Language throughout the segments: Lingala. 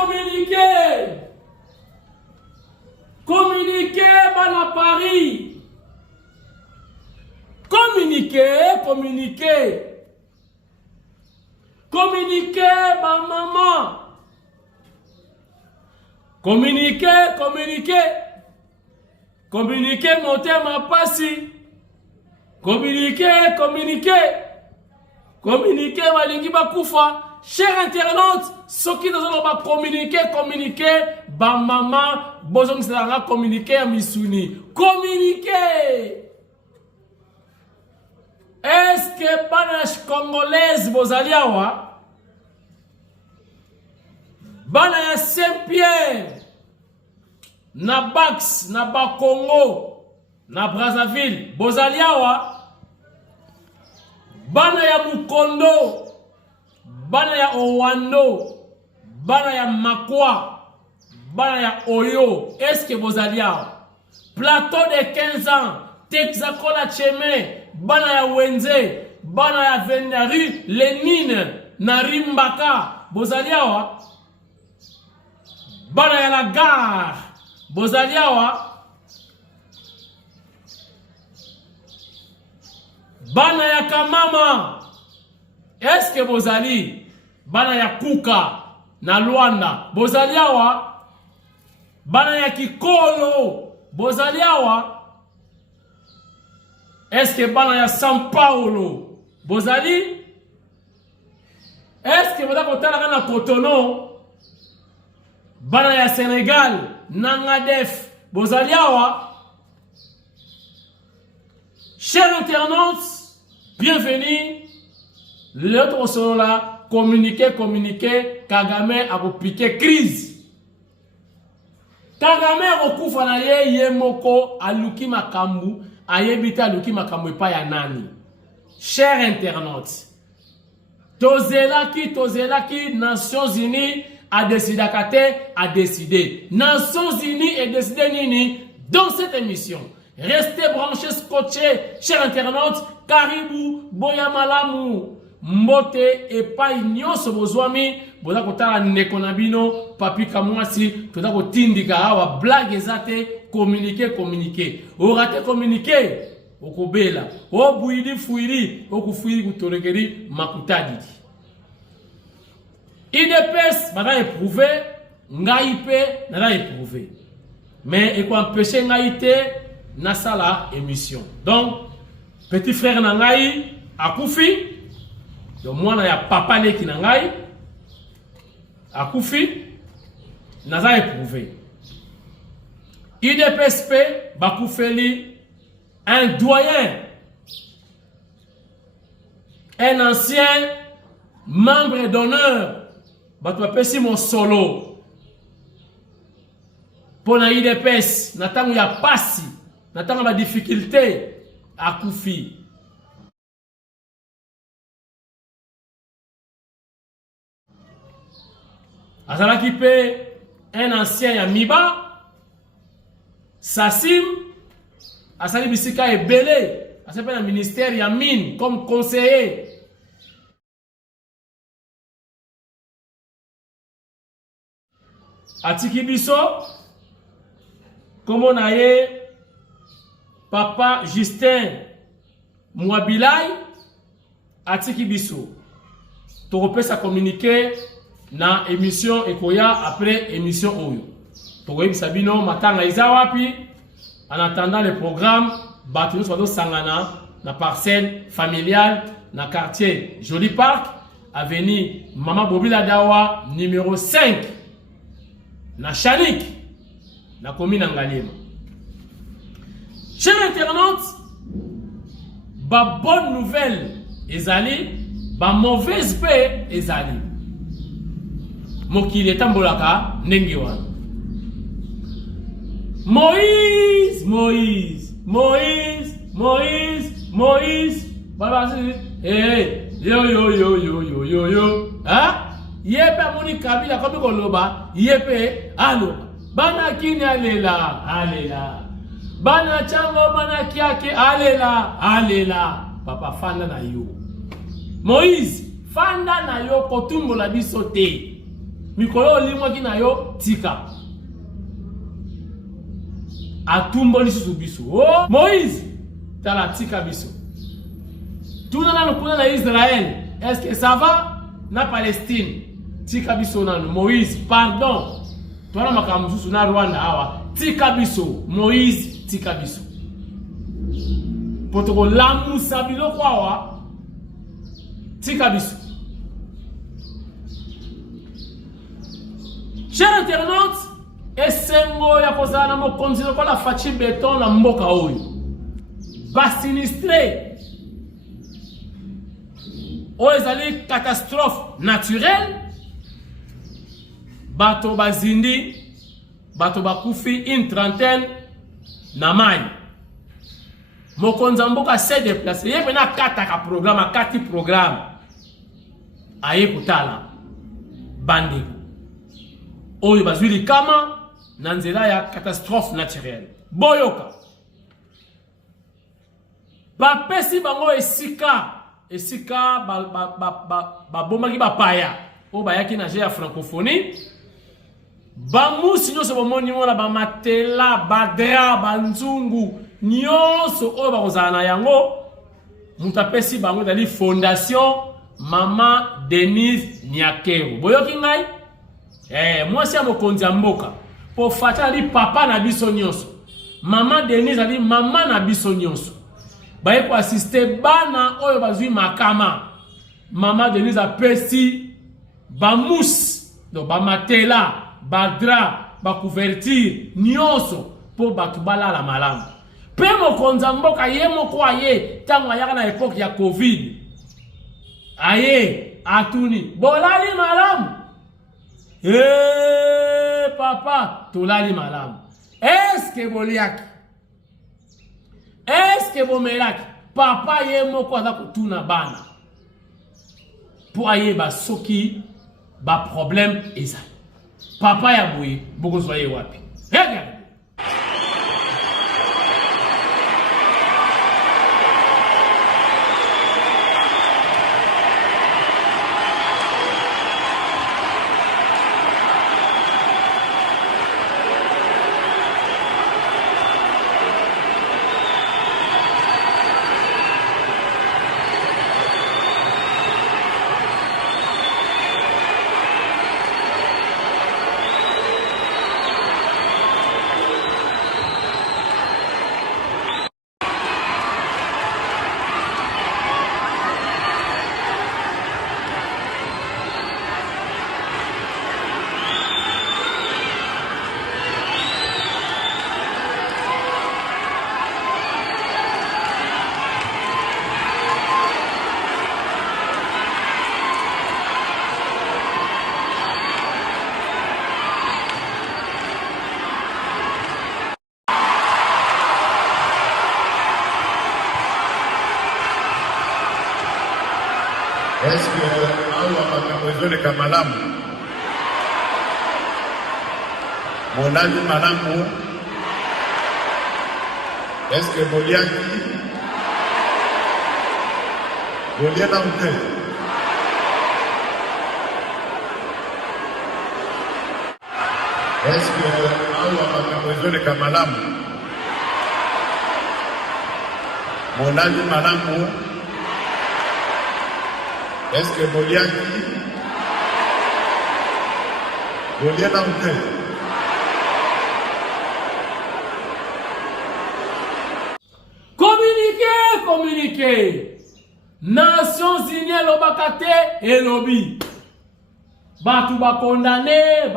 communiqué. Communiqué à Paris. Communiqué. Communiqué ma maman. Communiqué. Communiqué monter ma passi. Communiqué. Communiqué malingi bakufa. Chers internautes, ceux qui nous ont communiqué, ba maman, bozom sera communiqué à Missouni. Communiqué. Est-ce que banash congolaise bozaliawa? Bana ya Saint-Pierre, na Bax, na Bakongo, na Brazzaville, bozaliawa? Bana ya Mukondo, bana ya Owando, bana ya Makwa, bana ya Oyo, est-ce que vous allez plateau de 15 ans, Texacola Cheme, bana ya Wenze, bana ya Venari, Lénine, Narimbaka, vous allez bana ya la gare, vous allez bana ya Kamama, est-ce que vous allez bana ya Kuka na Luanda bozali awa? Bana ya Kikolo bozali awa? Est-ce que bana ya São Paulo bozali? Est-ce que vous avez na Cotonou bana ya Sénégal Nangadef bozali awa? Chers internautes, bienvenue. L'autre solo là, communiquer, Kagame a piqué crise. Kagame a kufa na ye moko aluki makambu, ayebita aluki makambu pa ya nani. Chers internautes, Tozelaki, Nations Unies a décidé. Nations Unies a décidé nini dans cette émission. Restez branchés, scotchés, chers internautes, Karibu, Boyamalamu. Mbote et pas nyonso bozwami boza kotala nekonabino papi kamwasi toza kotindika awa blague ezate communiquer orate communiquer okobela obuidi fuiri okufuiri kutorekeri makutadi IDPS bana éprouver ngaipe na éprouver mais et quoi empêcher ngaite na sala émission. Donc petit frère na ngai akufi. Donc moi na ya papa neki na ngai akufi naza éprouvé. IDPSP bakufeli un doyen, un ancien membre d'honneur batu pesi mon solo pour na IDPS natango ya pasi natango ba difficulté akufi. Azalaki pe un ancien ya Miba Sassim asali bisika ebele asepe na ministère ya mine comme conseiller. Atiki biso comme on a papa Justin Mwabilai atiki biso to repesa communiquer na émission ekoya après émission oyo tokoyebi sabino matanga eza wapi en attendant le programme batu so sangana na parcelle familiale na quartier Joli Park avenue Mama Bobila Dawa numéro 5 na Chanik na commune Ngalema. Chers internautes, ba bonne nouvelle ezali ba mauvaise paix ezali mokili etambolaka ndenge wana. Moïse baba yo yepe amoni Kabila komi koloba yepe aloba bana kini alela bana chango bana kiake alela papa fanda na yo Moïse fanda na yo kotumbola biso te mikolo limwa ki na yo tika atumbo lisusu biso. Oh Moïse tala tika biso tuna na kuna na Israël, est-ce que ça va na Palestine tika biso na Moïse pardon tona makamusu na Rwanda awa tika biso Moïse tika biso potoko lamusa biloko awa tika biso. Chers internautes, esengo ya kozala na mokonzi lokola Faci Beton na mboka oyo basinistre oyo ezali catastrophe naturelle, bato bazindi, bato bakufi une trentaine na mai. Mokonzi mboka se déplacer ye pena kataka programme, akati programme aye kutala bandeko oyo bazwili kama na nzela ya catastrophe naturelle. Boyoka bapesi bango esika babomaki bapaya oyo bayaki na ya francophonie, bamusi nyonso bomoni mona bamatela badra banzungu nyonso oyo bakozala na yango mutu apesi bango ezali fondation Mama Denise Nyakero. Boyoki ngai mwasi ya mokonzi ya mboka po Faci ali papa na biso nyonso, Mama Denise ali mama na biso nyonso, baye ko assister bana oyo bazwi makama. Mama Denise apesi bamus do bamatela badra bakouverture nyonso po batu balala malamu. Pe mokonzi ya mboka ye moko aye tango ayaka na epoke ya Covid aye atuni bolali malamu. Papa, tolali malamu. Est-ce que boliaki? Est-ce que bomelaki? Papa ye moko aza kutuna bana po aye basoki ba problème ezali. Papa ya boye boko soye wapi? Regarde. Est-ce que awa makamwezole kamalamu monali malamu? Est-ce que boliaki boliana mte? Est-ce que awa makamwezole kamalamu monali malamu? Est-ce que boliaki boliana mte? Communiquer. Nations Unies lobakate et lobby. Batu ba condamné.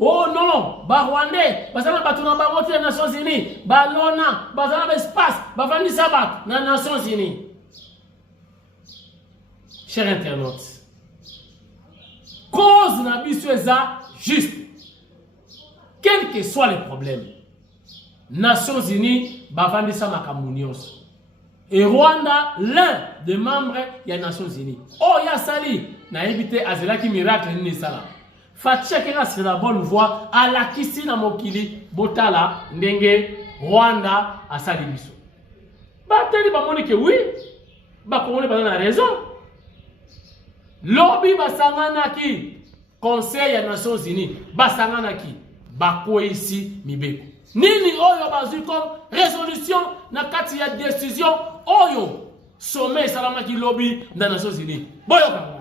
Oh non, ba Rwandais, bazana batu na bango te Nations Unies, ba lona, bazana ba espace, ba vandi sabat na Nations Unies. Chers internautes, cause na biso eza juste. Quel que soit le problème, Nations Unies bavandi sa makambo nyonso. Et Rwanda, l'un des membres des Nations Unies. Oh, ya sali, na évité azelaki miracle ni sala. Faci kena c'est la bonne voie à la kisi na mokili botala ndenge Rwanda asali biso. Bateli ba moni que oui, ba komone ba na raison. Lobby ba sangana ki Conseil ya Nations Unies basangana ki bakwesi mibeko. Nini oyo bazui comme résolution na kati ya décision oyo sommet salama ki lobby na Nations Unies. Boyo kanga.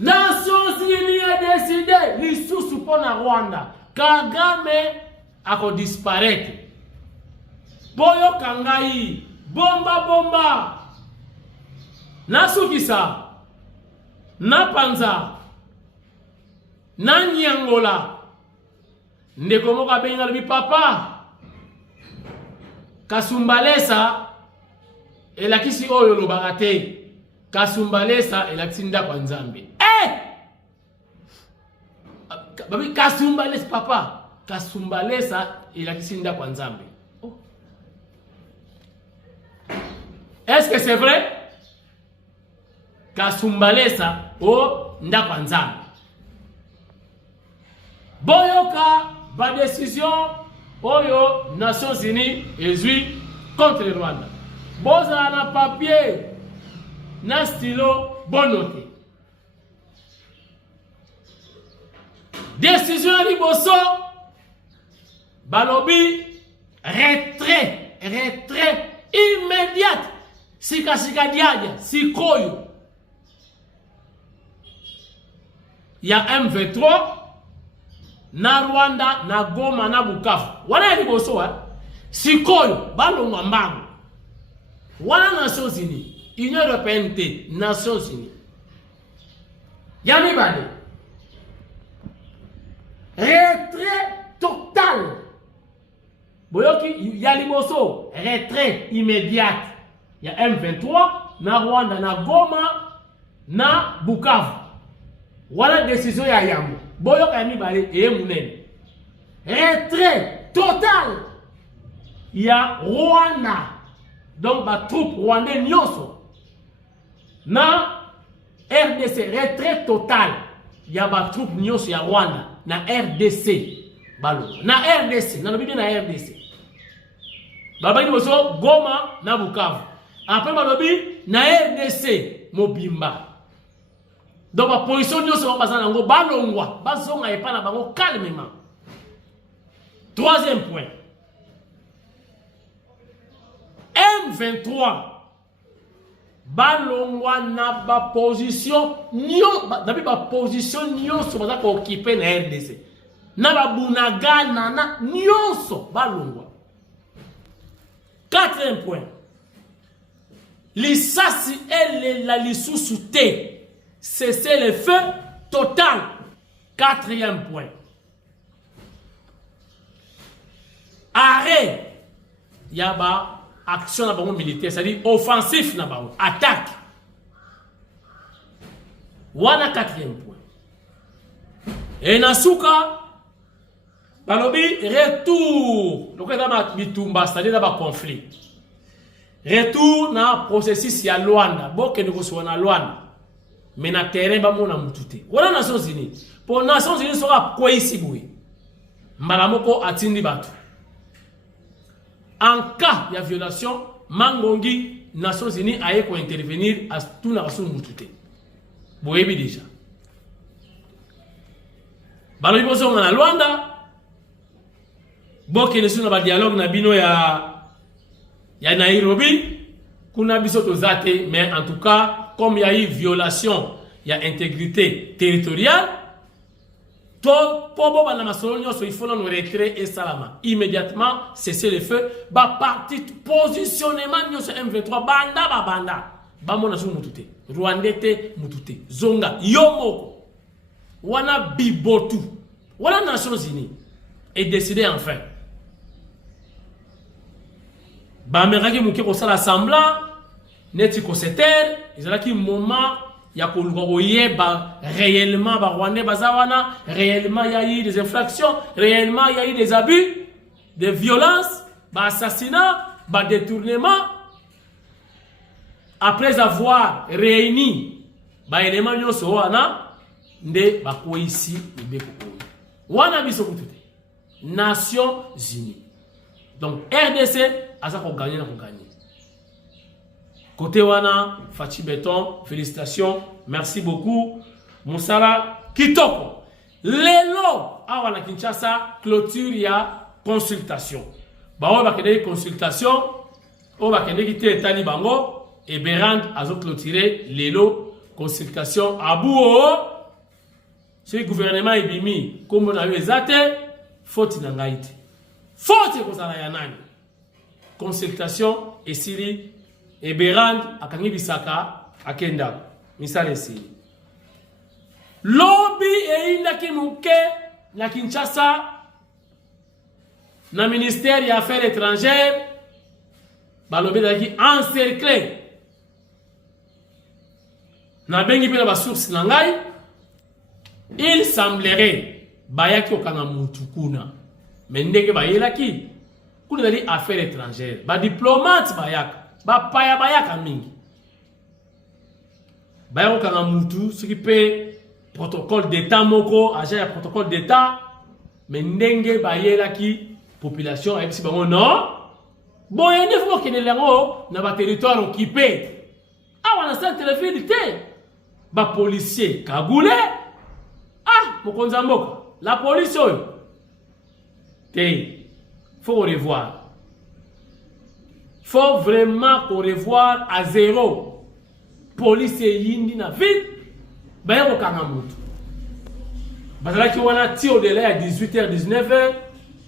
Nations Unies a décidé lisusu pona Rwanda. Kagame ako disparaître. Boyo kangai bomba Nasukisa na Panza na Nyangola ndeko moka benga bi papa Kasumbalesa elakisi oyo lobaka te. Kasumbalesa elakisi ndako Nzambe. Babi Kasumbalesa papa Kasumbalesa elakisi ndako Nzambe. Est-ce que c'est vrai? Kasumbalesa o ndako Nzambe. Boyoka ba décision oyo Nations Unies ezui contre le Rwanda. Boza na papier na stylo bonote. Décision liboso balobi retrait immédiate. Sika diadia sikoyo. Ya M23 na Rwanda na Goma na Bukavu. Wana liboso wa sikoyo balongwa mbango. Wana Nations Unies, Union Européenne te Nations Unies. Yami bade. Retrait total. Boyoki ya liboso retrait immédiat. Ya M23 na Rwanda na Goma na Bukavu. Voilà décision ya Yambo. Boyo kami bale munene. Retrait total. Ya Rwanda. Donc ba troupe rwandais nyonso. Na RDC retrait total. Ya ba troupe nyonso ya Rwanda na RDC. Balo. Na RDC, na lobi na RDC. Babaki boso Goma na Bukavu. Après balobi na RDC Mobimba. Donc la position de ce bazana balongwa bazonga et pas na bango calmement. Troisième point. M23 balongwa na ba position nyo ba position nyonso baza ko occuper na RDC. Na ba bunagana na nyonso balongwa. Quatrième point. Lisasi elle la lisusu te. Cessez le feu total. Quatrième point. Arrêt. Yaba action na militaire, c'est-à-dire offensif na bango, attaque. Wana quatrième point. Et nasuka balobi retour. Donc dans bitumba, c'est-à-dire dans conflit. Retour na processus ya Luanda. Boke ndiko na Luanda. Mais na terrain ba mona mutute. Wana Nations Unies. Pour Nations Unies sera kwa ici boui. Mbala moko atindi batu. En cas de violation, Mangongi, Nations Unies a ko intervenir à tout na rason mutute. Boyebi déjà. Balo ibozo na Luanda. Boke ne suna ba dialogue na bino ya Nairobi. Kuna biso tozate, mais en tout cas, comme il y a eu violation, il y a intégrité territoriale, il faut nous retrait et salama. Immédiatement, cesser le feu. Ba parti positionnement M23 banda. Ba mona su mutute. Rwandete mutute. Zonga yomoko. Wana bibotu. Wana Nations Unies est décidé enfin. Ba meraki muke ko sala semblant neti ko seter ezalaki moment ya ko luka oyeba réellement ba Rwandais bazawana réellement il y a eu des infractions, réellement il y a eu des abus, des violences, ba assassinat, ba détournement. Après avoir réuni ba éléments nyonso wana nde ba ko ici ndeko ko wana biso kutute Nations Unies. Donc RDC a ça qu'on gagne, on gagne. Côté wana, Fachi Béton, félicitations, merci beaucoup. Moussala Kitoko. Lelo, awana Kinshasa, clôture ya consultation. Bawa bakende consultation, o bakende kite etali bango, et Berand azo clôturer lelo consultation abouo. Ce gouvernement ebimi, comme on a eu ezate, faute nangaite. Faute kozala ya nani. Consultation esili et Berand akangi bisaka akenda misala esili. Lobby et inaki muke na Kinshasa na ministère des Affaires étrangères ba lobby daki encerclé na bengi pe na ba source na ngai. Il semblerait bayaki okanga mutu kuna mais ndenge bayelaki kuna dali affaires étrangères ba diplomate bayaka ba paya bayaka mingi bayako okanga mutu ce qui peut protocole d'état moko agent ya protocole d'état mais ndenge bayelaki population ayebisi bango non boyende fo kende lango na ba territoire occupé awa na centre-ville te ba policier kagule mokonza mboka la police oyo te faut revoir. Faut vraiment revoir à zéro police yindi na ville ba ko kanga mutu bazalaki wana ti au delà à 18h 19h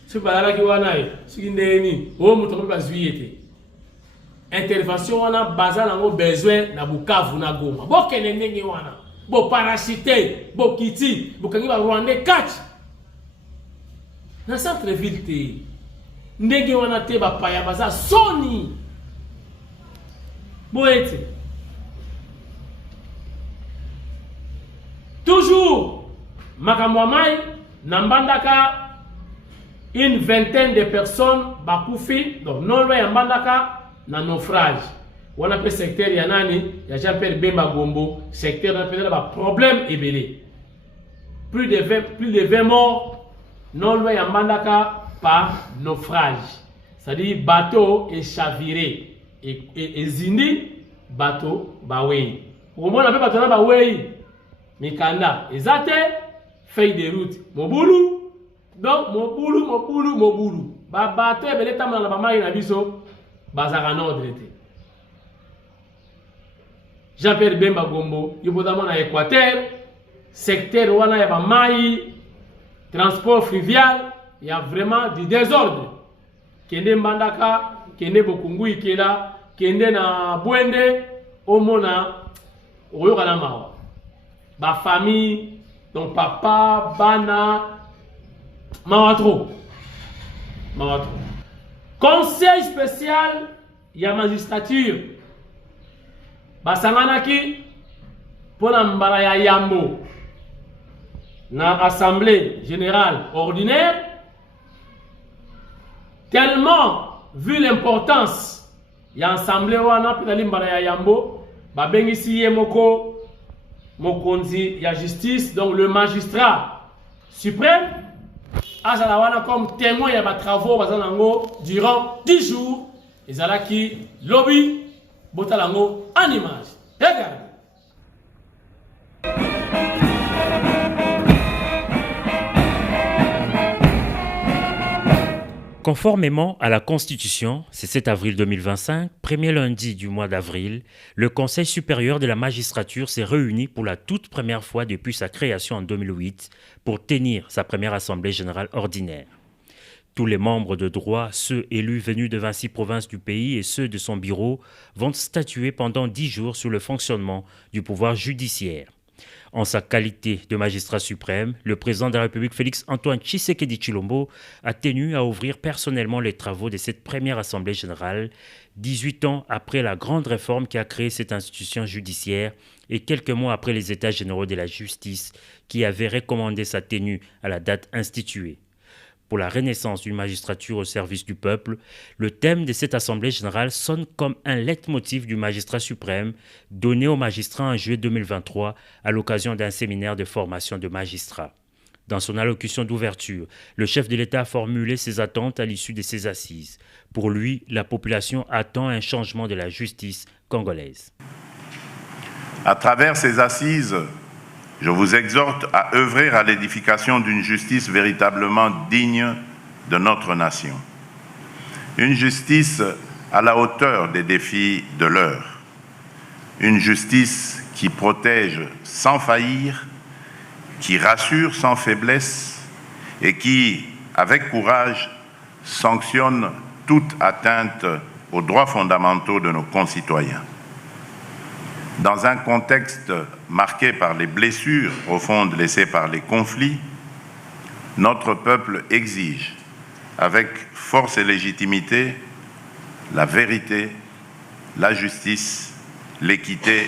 ce bazalaki wana ce qui ndeni o mutu ko bazuyete intervention wana bazala ngo besoin na Bukavu na Goma bokene ndenge wana bo parachute bo kiti bokangi ba Rwandais catch na centre ville te ndenge wana te ba paya baza soni boete toujours makamwamai nambandaka une vingtaine de personnes bakufi donc non loin ya mbandaka na naufrage wana pe secteur ya nani ya Jean-Pierre Bemba Gombo secteur na peut-être ba problème ebelé plus de 20 morts non loin ya mbandaka par naufrage, c'est-à-dire bateau est chaviré et zindi bateau bawei. Au moins on appelle bateau bawei mikanda ezate feuille de route mobulu donc mobulu ba bateau ebele tamana na ba mai na biso bazaka na ordre te. Jean-Pierre Bemba Gombo yobodama na Équateur secteur wana ya ba mai transport fluvial. Il y a vraiment du désordre. Kende Mbandaka, Kende Bokungu Ikela, Kende na Bwende, Omona, Oyokana Mawa. Ba famille, donc papa, Bana, Mawatro. Conseil spécial, il y a magistrature. Basanganaki, pour la Mbalaya Yambo. Na assemblée générale ordinaire. Tellement, vu l'importance, il y a assemblée wana pitali mbala ya yambo, ba bengisi ye moko mokonzi ya justice, donc le magistrat suprême, azala wana comme témoin ya ba travaux bazanango durant 10 jours, ezalaki lobby botalango en image. Regarde. Conformément à la Constitution, c'est 7 avril 2025, premier lundi du mois d'avril, le Conseil supérieur de la magistrature s'est réuni pour la toute première fois depuis sa création en 2008 pour tenir sa première assemblée générale ordinaire. Tous les membres de droit, ceux élus venus de 26 provinces du pays et ceux de son bureau, vont statuer pendant 10 jours sur le fonctionnement du pouvoir judiciaire. En sa qualité de magistrat suprême, le président de la République Félix-Antoine Tshisekedi Tshilombo a tenu à ouvrir personnellement les travaux de cette première assemblée générale, 18 ans après la grande réforme qui a créé cette institution judiciaire et quelques mois après les États généraux de la justice qui avaient recommandé sa tenue à la date instituée. Pour la renaissance d'une magistrature au service du peuple, le thème de cette assemblée générale sonne comme un leitmotiv du magistrat suprême donné aux magistrats en juillet 2023 à l'occasion d'un séminaire de formation de magistrats. Dans son allocution d'ouverture, le chef de l'État a formulé ses attentes à l'issue de ces assises. Pour lui, la population attend un changement de la justice congolaise. À travers ces assises, je vous exhorte à œuvrer à l'édification d'une justice véritablement digne de notre nation. Une justice à la hauteur des défis de l'heure. Une justice qui protège sans faillir, qui rassure sans faiblesse et qui, avec courage, sanctionne toute atteinte aux droits fondamentaux de nos concitoyens. Dans un contexte marqué par les blessures profondes laissées par les conflits, notre peuple exige, avec force et légitimité, la vérité, la justice, l'équité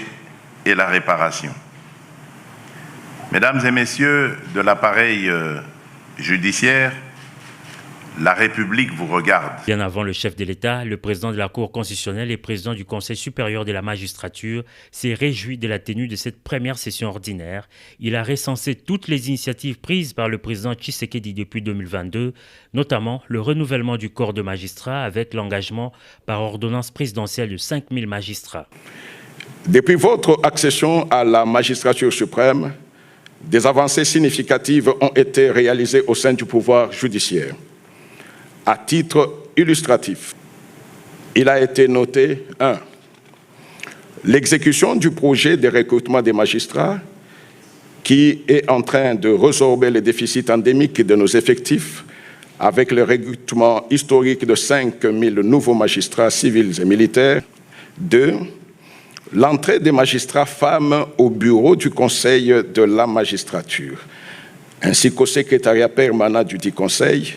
et la réparation. Mesdames et messieurs de l'appareil judiciaire, la République vous regarde. Bien avant le chef de l'État, le président de la Cour constitutionnelle et président du Conseil supérieur de la magistrature s'est réjoui de la tenue de cette première session ordinaire. Il a recensé toutes les initiatives prises par le président Tshisekedi depuis 2022, notamment le renouvellement du corps de magistrats avec l'engagement par ordonnance présidentielle de 5000 magistrats. Depuis votre accession à la magistrature suprême, des avancées significatives ont été réalisées au sein du pouvoir judiciaire. À titre illustratif, il a été noté 1. L'exécution du projet de recrutement des magistrats qui est en train de résorber les déficits endémiques de nos effectifs avec le recrutement historique de 5000 nouveaux magistrats civils et militaires. 2. L'entrée des magistrats femmes au bureau du Conseil de la magistrature, ainsi qu'au secrétariat permanent du dit Conseil,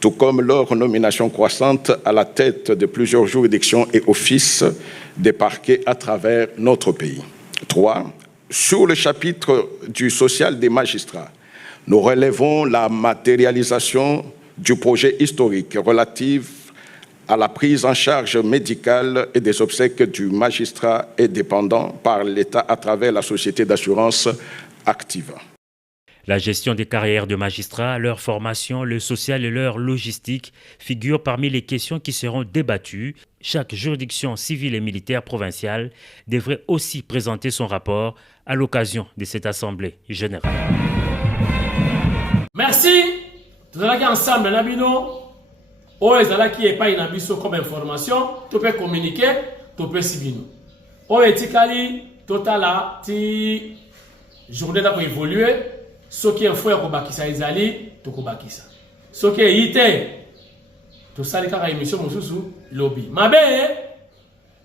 tout comme leur nomination croissante à la tête de plusieurs juridictions et offices des parquets à travers notre pays. 3. Sur le chapitre du social des magistrats, nous relevons la matérialisation du projet historique relatif à la prise en charge médicale et des obsèques du magistrat indépendant par l'État à travers la société d'assurance Activa. La gestion des carrières de magistrats, leur formation, le social et leur logistique figurent parmi les questions qui seront débattues. Chaque juridiction civile et militaire provinciale devrait aussi présenter son rapport à l'occasion de cette assemblée générale. Merci. Tout à l'heure ensemble, Nabino. O ezalaki epai na biso comme information, tu peux communiquer, tu peux sibino. O etikali totala ti journée da ko évoluer, ce qui est fouet ko bakisa ezali, to ko bakisa. Ce qui est ité, to sali kaka émission mosusu lobby. Mabe,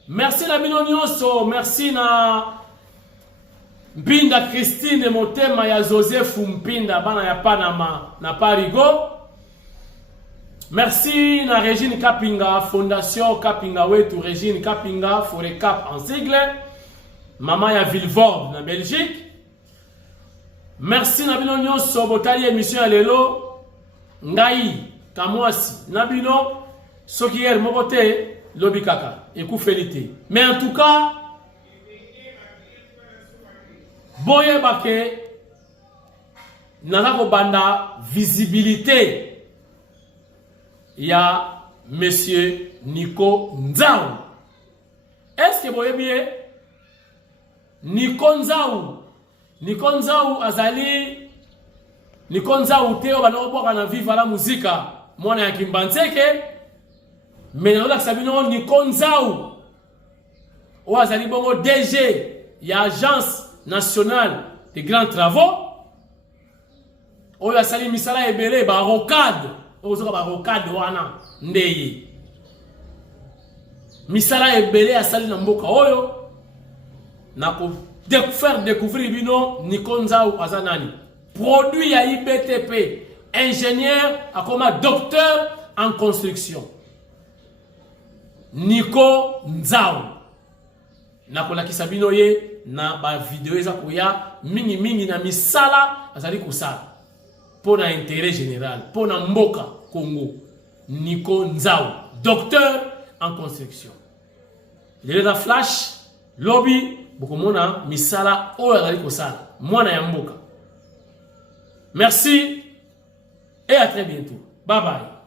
merci na bino nyonso, merci na Mpinda Christine Motema ya Joseph Mpinda bana ya Panama na Parigo. Merci na Régine Kapinga, Fondation Kapinga Wetu, Régine Kapinga, Forecap en sigle. Maman ya Villevorde na Belgique. Merci na bino nyonso botali émission ya lelo. Ngai Kamwasi na bino soki yer mokote lobi kaka ekufeli. Mais en tout cas boye bake nana banda visibilité. Il y a Monsieur Nico Nzau. Est-ce que vous voyez bien? Nico Nzau. Nico Nzau azali. Nico Nzau teo banoboka na viva la muzika. Mwana ya Kimbanzeke. Mais nous avons Nico Nzau. Ou azali bongo DG. Il y a Agence nationale des grands travaux. Ou azali misala ebele ba rocade. Ozoka ba rocade wana ndeye misala ebele asali na mboka oyo na ko faire découvrir bino Nico Nzau azanani produit ya IBTP ingénieur akoma docteur en construction Nico Nzau na ko lakisa bino ye na ba vidéo eza koya mingi na misala azali kusala pour l'intérêt général, pour la Mboka Congo, Nico Nzau, docteur en construction. Le la flash, lobby, beaucoup mona misala o yazali kosala, mwana ya Mboka. Merci et à très bientôt. Bye bye.